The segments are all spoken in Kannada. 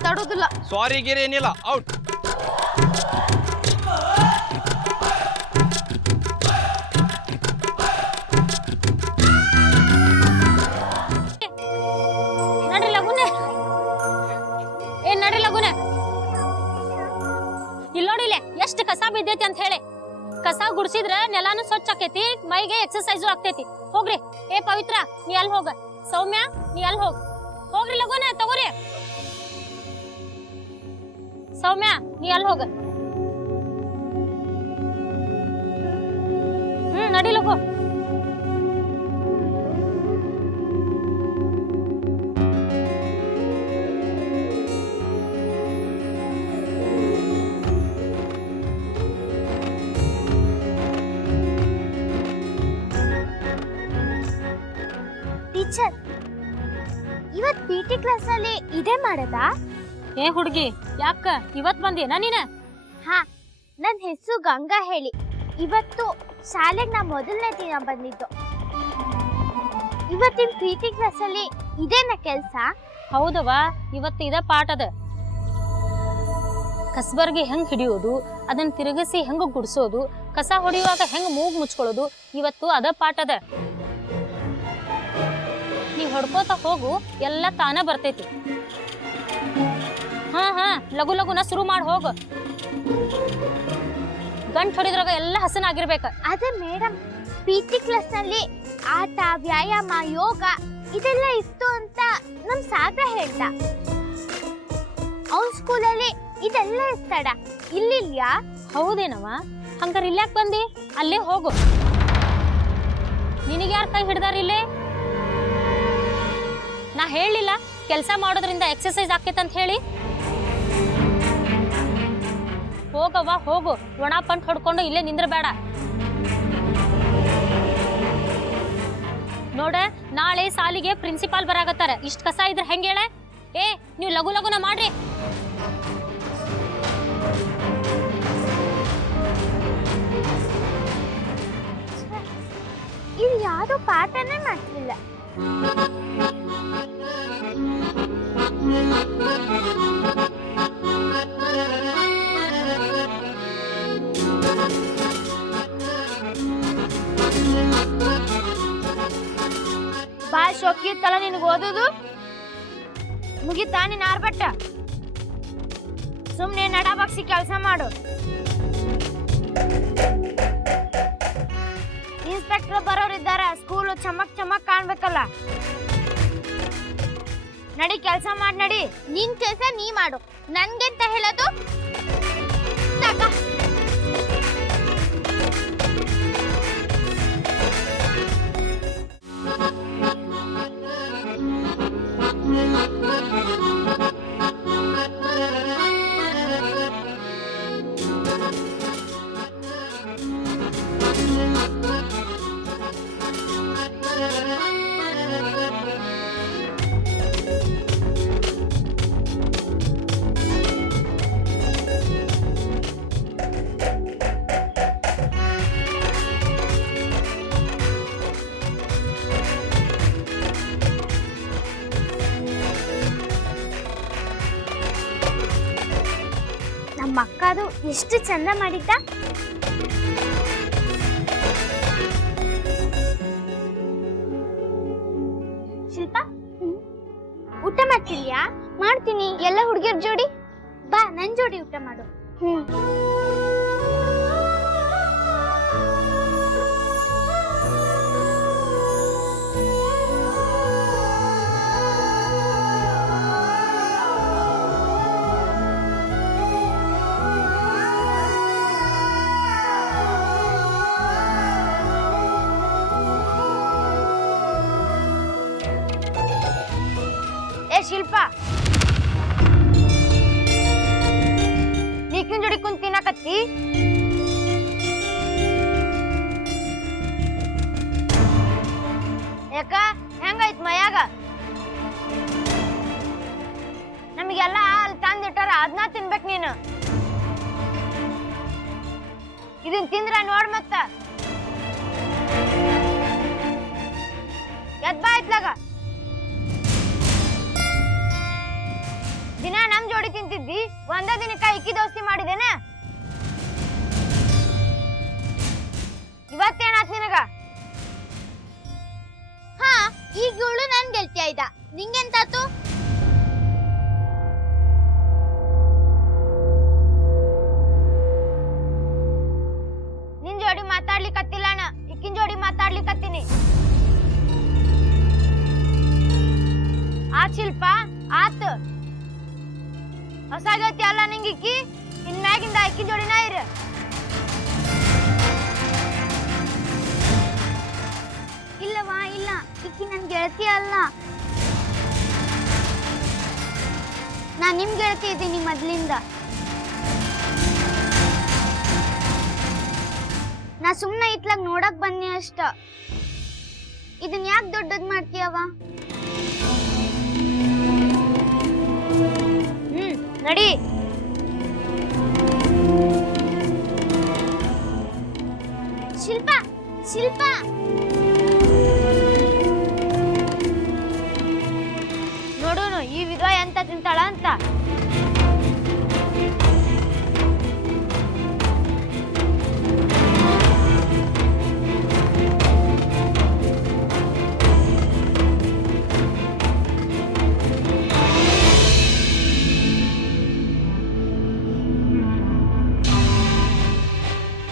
ಮಾತಾಡೋದಿಲ್ಲ. ಸಾರಿ ಗಿರಿ ಏನಿಲ್ಲ, ಔಟ್. ನಡ್ರಿ ಲಗುನೆ, ನಡ್ರಿ ಲಗುನೆ. ಇಲ್ಲಿ ನೋಡಿಲೆ ಎಷ್ಟು ಕಸ ಬಿದ್ದೈತಿ ಅಂತ ಹೇಳಿ. ಕಸ ಗುಡ್ಸಿದ್ರ ನೆಲಾನು ಸ್ವಚ್ಛ ಆಕೈತಿ, ಮೈಗೆ ಎಕ್ಸರ್ಸೈಜು ಆಗ್ತೈತಿ. ಹೋಗ್ರಿ. ಏ ಪವಿತ್ರ, ನೀ ಅಲ್ಲಿ ಹೋಗ. ಸೌಮ್ಯ, ನೀ ಅಲ್ಲಿ ಹೋಗ್. ಹೋಗ್ರಿ ಲಗುನೆ, ತಗೋರಿ. ಸೌಮ್ಯ, ನೀ ಅಲ್ಲಿ ಹೋಗ. ನಡಿ ಲಗು. ಟೀಚರ್, ಇವತ್ ಪಿಟಿ ಕ್ಲಾಸ್ ಅಲ್ಲಿ ಇದೇ ಮಾಡದಾ? ಏ ಹುಡುಗಿ, ಯಾಕ ಇವತ್ ಬಂದೇನಾ ನೀನ? ಹಾ, ನನ್ ಹೆಸರು ಗಂಗಾ ಹೇಳಿ. ಇವತ್ತು ಶಾಲೆಗೆ ನಾ ಮೊದಲನೇ ದಿನ ಬಂದಿದ್ದು. ಇವತ್ತಿನ ಪಿಟಿ ಕ್ಲಾಸ್ ಅಲ್ಲಿ ಇದೇನ ಕೆಲ್ಸ? ಹೌದವಾ, ಇವತ್ತು ಇದ ಪಾಠ ಅದ. ಕಸ್ಬರ್ಗಿ ಹೆಂಗ್ ಹಿಡಿಯೋದು, ಅದನ್ನ ತಿರುಗಿಸಿ ಹೆಂಗ್ ಗುಡ್ಸೋದು, ಕಸ ಹೊಡೆಯುವಾಗ ಹೆಂಗ್ ಮೂಗ್ ಮುಚ್ಕೊಳ್ಳೋದು, ಇವತ್ತು ಅದ ಪಾಠ ಅದ. ನೀ ಹೊಡ್ಕೋತ ಹೋಗು, ಎಲ್ಲ ತಾನ ಬರ್ತೈತಿ. ಹಾ ಹಾ, ಲಗು ಲಗುನ ಶುರು ಮಾಡಿ ಹೋಗ. ಗಂಟ್ ಹೊಡಿದ್ರಾಗ ಎಲ್ಲ ಹಸನಾಗಿರ್ಬೇಕ. ಅದೇ ಮೇಡಮ್, ಪಿಟಿ ಕ್ಲಾಸ್ ನಲ್ಲಿ ಆಟ, ವ್ಯಾಯಾಮ, ಯೋಗ ಇದೆಲ್ಲ ಇತ್ತು ಅಂತ ನಮ್ ಸಾಗರ ಹೇಳ್ದ. ಅವನ್ ಸ್ಕೂಲಲ್ಲಿ ಇದೆಲ್ಲ ಇರ್ತಾಡ, ಇಲ್ಲಿಲ್ಯಾ? ಹೌದೇನವ? ಹಂಗಾರ ಇಲ್ಯಾಕ್ ಬಂದಿ? ಅಲ್ಲೇ ಹೋಗು. ನಿನಗೆ ಯಾರ ಕೈ ಹಿಡ್ದಾರಿಲ್ಲೇ? ನಾ ಹೇಳಿಲ್ಲ ಕೆಲಸ ಮಾಡೋದ್ರಿಂದ ಎಕ್ಸರ್ಸೈಸ್ ಆಕೈತೆ ಅಂತ ಹೇಳಿ? ಹೋಗವ್ವ ಹೋಗು, ಒಣ ಪಂಟ್ ಹೊಡ್ಕೊಂಡು ಇಲ್ಲೇ ನಿಂದ್ರಬೇಡ. ನೋಡ, ನಾಳೆ ಸಾಲಿಗೆ ಪ್ರಿನ್ಸಿಪಾಲ್ ಬರಾಕತ್ತಾರ. ಇಷ್ಟ ಕಸ ಇದ್ರೆ ಹೆಂಗ ಹೇಳ? ಏ, ನೀವು ಲಗು ಲಗುನ ಮಾಡ್ರಿ. ಇದು ಯಾವ್ದೋ ಪಾಠನೇ ಮಾಡ್ತಿಲ್ಲ. ಬಾಳ್ ಶೋಕಿತ್ತಲ್ಲ ನಿನಗೆ ಓದೋದು? ಮುಗಿತಾ ನಿನ್ನ ಆರ್ಭಟ? ಸುಮ್ನೆ ನಡಬಾಕ್ಸಿ ಕೆಲಸ ಮಾಡು. ಇನ್ಸ್ಪೆಕ್ಟರ್ ಬರೋರಿದ್ದಾರೆ, ಸ್ಕೂಲು ಚಮಕ್ ಚಮಕ್ ಕಾಣ್ಬೇಕಲ್ಲ. ನಡಿ, ಕೆಲಸ ಮಾಡಿ ನಡಿ. ನಿನ್ ಕೆಲಸ ನೀ ಮಾಡು, ನನ್ಗೆಂತ ಹೇಳೋದು? ನಮ್ಮ ಅಕ್ಕದು ಎಷ್ಟು ಚಂದ ಮಾಡಿದ್ದ. ಶಿಲ್ಪ, ಊಟ ಮಾಡ್ತಿಲ್ಯಾ? ಮಾಡ್ತೀನಿ. ಎಲ್ಲ ಹುಡುಗಿಯರ್ ಜೋಡಿ ಬಾ, ನನ್ ಜೋಡಿ ಊಟ ಮಾಡು. ಶಿಲ್ಪ, ನೀಕಿನ ಜೋಡಿ ಕುಂತ ತಿನ್ನಕತ್ತಿ? ಯಾಕ, ಹೆಂಗಾಯ್ತು ಮೈಯಾಗ? ನಮಗೆಲ್ಲ ಅಲ್ಲಿ ತಂದಿಟ್ಟಾರ, ಅದನ್ನ ತಿನ್ಬೇಕು ನೀನು. ಇದನ್ ತಿಂದ್ರ ನೋಡ್ ಮತ್ತ ಎದ್ ಬಾ ಇತ್ಲಾಗ. ದಿನ ನಮ್ ಜೋಡಿ ತಿಂತಿದ್ದಿ, ಒಂದ ದಿನಕ್ಕ ಇಕ್ಕಿ ದೋಸ್ತಿ ಮಾಡಿದೇನ? ಇವತ್ತೇನಾತ್ ನಿನಗ? ಹಾ, ಈಗ ಇವಳು ನನ್ ಗೆಳತಿ ಆಯ್ತಾ, ನಿಂಗೆಂತಾತು? ನಿನ್ ಜೋಡಿ ಮಾತಾಡ್ಲಿಕ್ಕತ್ತಿಲ್ಲಣ, ಇಕ್ಕಿನ ಜೋಡಿ ಮಾತಾಡ್ಲಿಕ್ಕತ್ತೀನಿ. ಆ ಶಿಲ್ಪ ಆತ್ ಹೊಸ ಗೆಳತಿ ಅಲ್ಲ ನಿಂಗಿಕ್ಕಿ, ಇನ್ಮ್ಯಾಗಿಂದ ಇಕ್ಕಿನ ಜೋಡಿನ ಇರು. ಇಲ್ಲವಾ ಇಲ್ಲ, ಇಕ್ಕಿ ನನ್ ಗೆಳತಿ ಅಲ್ಲ. ನಾ ನಿಮ್ ಗೆಳತಿ ಇದ್ದೀನಿ ಮೊದ್ಲಿಂದ. ನಾ ಸುಮ್ನೆ ಇತ್ಲಾಗ ನೋಡಕ್ ಬನ್ನಿ ಅಷ್ಟ. ಇದನ್ ಯಾಕೆ ದೊಡ್ಡದ್ ಮಾಡ್ತೀಯವ? ನಡಿ. ಶಿಲ್ಪ ಶಿಲ್ಪ ನೋಡೋನು ಈ ವಿಧವಾ ಎಂತ ತಿಂತಾಳ ಅಂತ.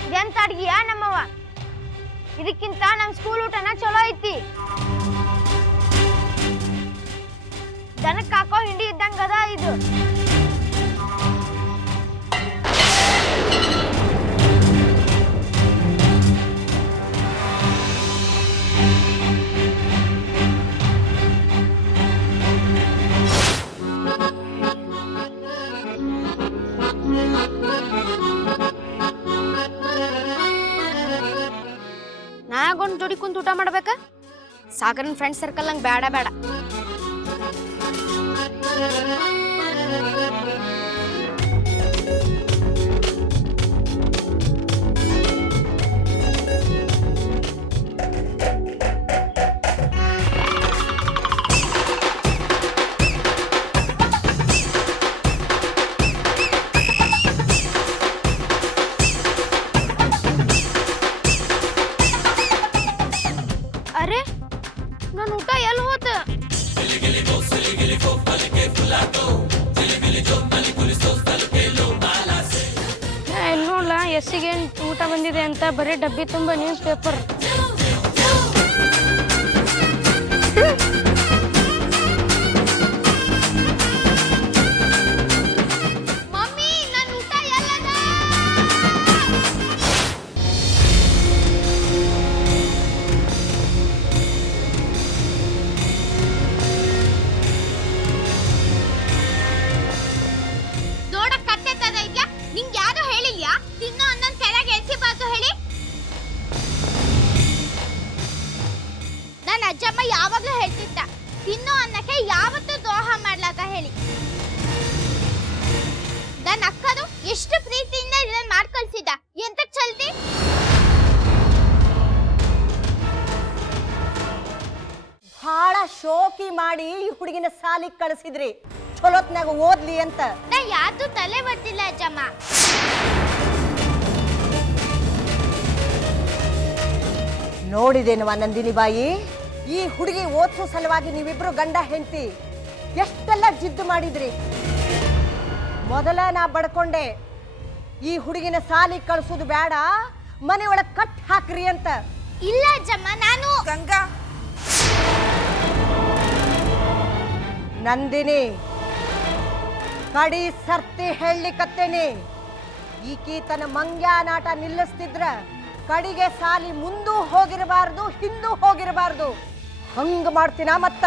ಇದೆಂತ ಅಡ್ಗಿಯ ನಮ್ಮವ್ವ? ಇದಕ್ಕಿಂತ ನಮ್ ಸ್ಕೂಲ್ ಊಟನ ಚಲೋ ಐತಿ. ದನಕ್ಕೆ ಹಾಕೋ ಹಿಂಡಿ ಇದ್ದಂಗದ ಇದು. ನಾಗೊಂದು ಜೋಡಿ ಕುಂತ ಊಟ ಮಾಡ್ಬೇಕಾ? ಸಾಗರನ್ ಫ್ರೆಂಡ್ ಸರ್ಕಲ್ ನಂಗೆ ಬೇಡ ಬೇಡ. ಅರೆ, ನನ್ನ ಊಟ ಎಲ್ಲಿ ಹೋತ? ಎಲ್ಲಿ ನೋಡ್ಲ ಎಸ್ಸಿಗೆ ಊಟ ಬಂದಿದೆ ಅಂತ ಬರೀ ಡಬ್ಬಿ ತುಂಬ ನ್ಯೂಸ್ ಪೇಪರ್. ಮಮ್ಮಿ, ನನ್ನ ಊಟ ಎಲ್ಲದ? ನೋಡಕ್ ಕಟ್ಟೆತದ ಇದ್ಯಾ? ನಿಂಗೆ ಯಾರು ಹೇಳಿಲ್ಯಾ ತಿನ್ನೋ ಅನ್ನೊಂದ್ ಕೆಳಗೆ ಎಸಿಬಾರ್ದು ಹೇಳಿ? ನನ್ನ ಅಜ್ಜಮ್ಮ ಯಾವಾಗ್ಲೂ ಹೇಳ್ತಿದ್ದ, ತಿನ್ನೋ ಅನ್ನಕ್ಕೆ ಯಾವತ್ತೂ ದ್ರೋಹ ಮಾಡ್ಲಾಕ ಹೇಳಿ. ನನ್ನ ಅಕ್ಕದು ಎಷ್ಟು ಪ್ರೀತಿಯಿಂದ ಇದನ್ನ ಮಾಡ್ಕಳ್ಸಿದ್ದ, ಎಂತಕ್ ಚಲ್ತಿ? ಭಾಳ ಶೋಕಿ ಮಾಡಿ ಈ ಹುಡುಗಿನ ಸಾಲಿಗೆ ಕಳಿಸಿದ್ರಿ, ಚಲೋತ್ನಾಗ ಓದ್ಲಿ ಅಂತ. ನಾ ಯಾವ್ದು ತಲೆ ಬರ್ತಿಲ್ಲ ಅಜ್ಜಮ್ಮ. ನೋಡಿದೇನವ ನಂದಿನಿ ಬಾಯಿ, ಈ ಹುಡುಗಿ ಓದಿಸೋ ಸಲುವಾಗಿ ನೀವಿಬ್ರು ಗಂಡ ಹೆಂಡತಿ ಎಷ್ಟೆಲ್ಲ ಜಿದ್ದು ಮಾಡಿದ್ರಿ. ಮೊದಲ ನಾ ಬಡ್ಕೊಂಡೆ, ಈ ಹುಡುಗಿನ ಸಾಲಿಗೆ ಕಳಿಸೋದು ಬೇಡ, ಮನೆ ಒಳಗೆ ಕಟ್ ಹಾಕ್ರಿ ಅಂತ. ಇಲ್ಲ ಅಜ್ಜಮ್ಮ, ನಾನು ಗಂಗಾ ನಂದಿನಿ, ಕಡಿ ಸರ್ತಿ ಹೇಳಲಿಕ್ಕತ್ತೇನೆ, ಈಕಿ ತನ್ನ ಮಂಗ್ಯಾನಾಟ ನಿಲ್ಲಿಸ್ತಿದ್ರ ಕಡಿಗೆ ಸಾಲಿ ಮುಂದೂ ಹೋಗಿರಬಾರ್ದು, ಹಿಂದೂ ಹೋಗಿರಬಾರ್ದು. ಹಂಗ ಮಾಡ್ತೀನ ಮತ್ತ.